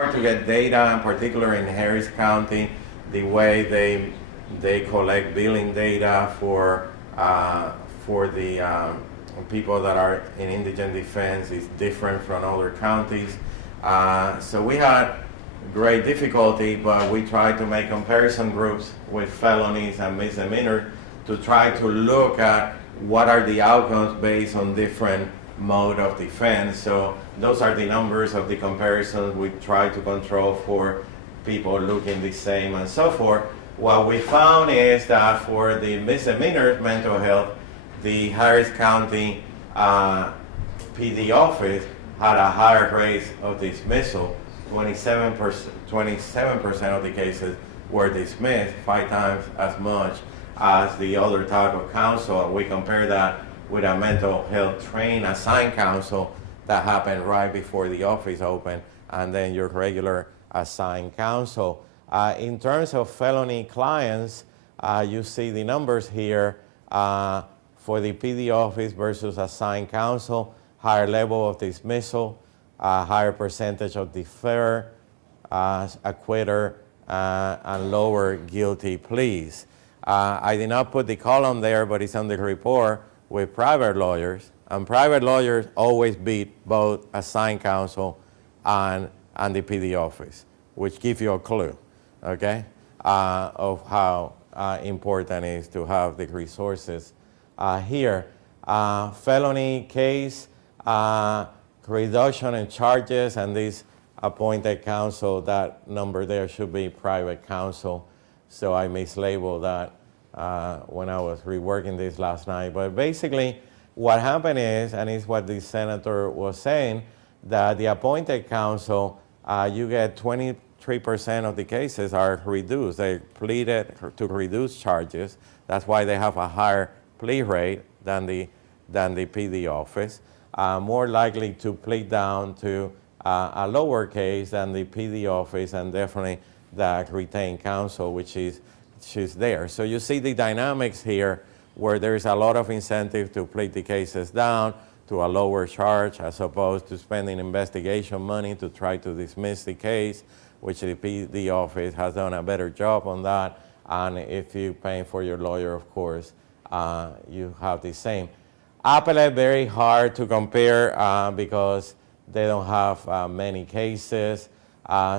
To get data, in particular in Harris County, the way they collect billing data for the people that are in indigent defense is different from other counties. So we had great difficulty, but we tried to make comparison groups with felonies and misdemeanors to try to look at what are the outcomes based on different mode of defense. So those are the numbers of the comparisons we try to control for people looking the same and so forth. What we found is that for the misdemeanors mental health, the Harris County PD office had a higher rate of dismissal. 27% of the cases were dismissed, 5 times as much as the other type of counsel. And we compare that with a mental health trained assigned counsel that happened right before the office opened, and then your regular assigned counsel. In terms of felony clients, you see the numbers here for the PD office versus assigned counsel, higher level of dismissal, higher percentage of defer, acquitter, and lower guilty pleas. I did not put the column there, but it's on the report with private lawyers, and private lawyers always beat both assigned counsel and the PD office, which gives you a clue, okay, of how important it is to have the resources here. Felony case, reduction in charges, and this appointed counsel, that number there should be private counsel. So I mislabeled that when I was reworking this last night. But basically, what happened is, and it's what the senator was saying, that the appointed counsel, you get 23% of the cases are reduced. They pleaded to reduce charges. That's why they have a higher plea rate than the PD office. More likely to plead down to a lower case than the PD office, and definitely the retained counsel, which is there. So you see the dynamics here where there's a lot of incentive to plead the cases down to a lower charge as opposed to spending investigation money to try to dismiss the case, which the PD office has done a better job on that. And if you're paying for your lawyer, of course, you have the same. Appellate, very hard to compare because they don't have many cases.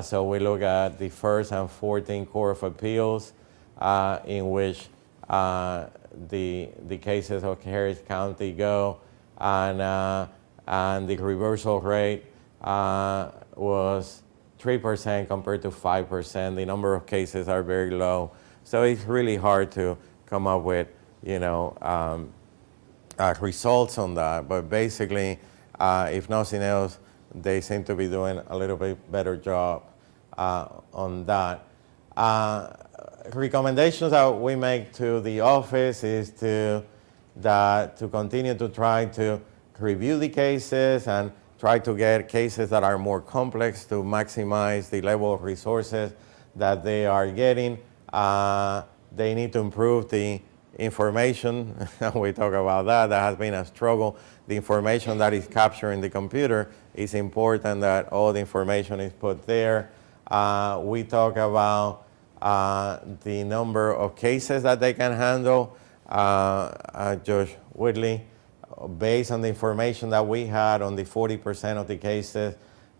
So we look at the 1st and 14th Court of Appeals, in which the cases of Harris County go, and the reversal rate was 3% compared to 5%. The number of cases are very low. So it's really hard to come up with, results on that. But basically, if nothing else, they seem to be doing a little bit better job on that. Recommendations that we make to the office is to continue to try to review the cases and try to get cases that are more complex to maximize the level of resources that they are getting. They need to improve the information. We talk about that. That has been a struggle. The information that is captured in the computer is important that all the information is put there. We talk about the number of cases that they can handle. Judge Whitley, based on the information that we had on the 40% of the cases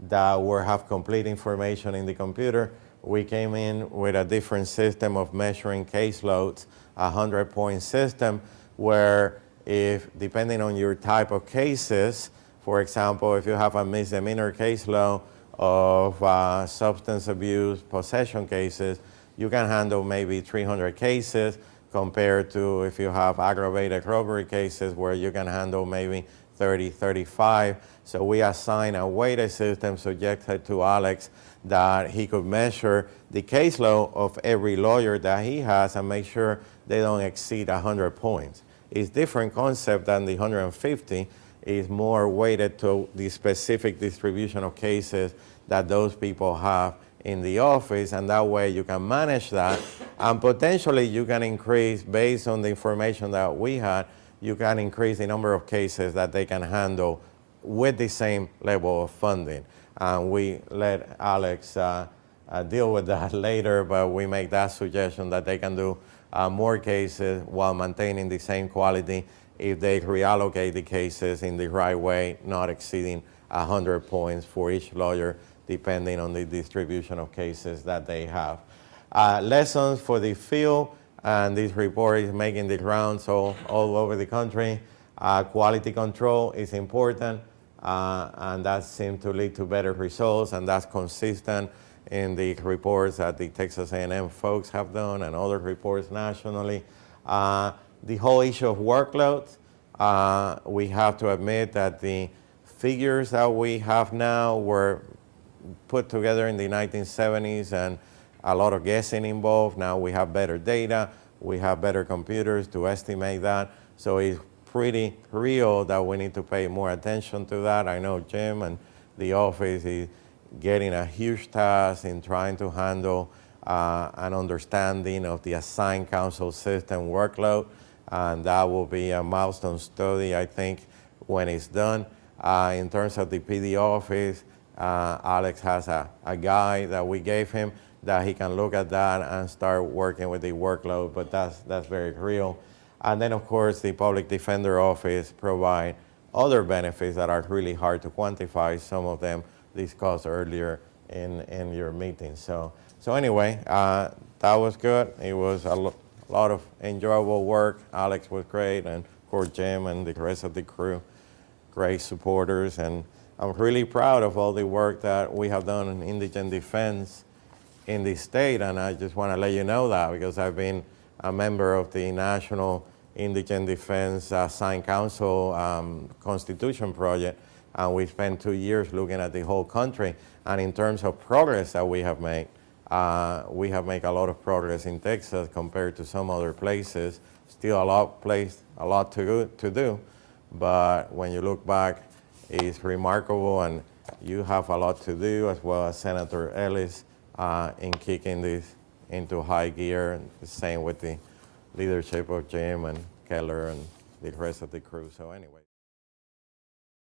that have complete information in the computer, we came in with a different system of measuring caseloads, a 100-point system, where if, depending on your type of cases, for example, if you have a misdemeanor caseload of substance abuse possession cases, you can handle maybe 300 cases compared to if you have aggravated robbery cases where you can handle maybe 30, 35. So we assign a weighted system subjected to Alex that he could measure the caseload of every lawyer that he has and make sure they don't exceed 100 points. It's different concept than the 150. Is more weighted to the specific distribution of cases that those people have in the office, and that way you can manage that, and potentially you can increase, based on the information that we had, you can increase the number of cases that they can handle with the same level of funding. and we let Alex deal with that later, but we make that suggestion that they can do more cases while maintaining the same quality if they reallocate the cases in the right way, not exceeding 100 points for each lawyer, depending on the distribution of cases that they have. Lessons for the field, and this report is making the rounds all over the country. Quality control is important, and that seems to lead to better results, and that's consistent in the reports that the Texas A&M folks have done and other reports nationally. The whole issue of workload, we have to admit that the figures that we have now were put together in the 1970s and a lot of guessing involved. Now we have better data, we have better computers to estimate that, so it's pretty real that we need to pay more attention to that. I know Jim and the office is getting a huge task in trying to handle an understanding of the assigned counsel system workload, and that will be a milestone study, I think, when it's done. In terms of the PD office, Alex has a guide that we gave him that he can look at that and start working with the workload, but that's very real. And then, of course, the public defender office provide other benefits that are really hard to quantify. Some of them discussed earlier in your meeting. So anyway, that was good. It was a lot of enjoyable work. Alex was great, and of course Jim and the rest of the crew, great supporters. And I'm really proud of all the work that we have done in indigent defense in the state, and I just want to let you know that because I've been a member of the National Indigent Defense Assigned Counsel Constitution Project, and we spent 2 years looking at the whole country. And in terms of progress that we have made a lot of progress in Texas compared to some other places. Still a lot to do, but when you look back, it's remarkable, and you have a lot to do, as well as Senator Ellis, in kicking this into high gear, and the same with the leadership of Jim and Keller and the rest of the crew. So anyway.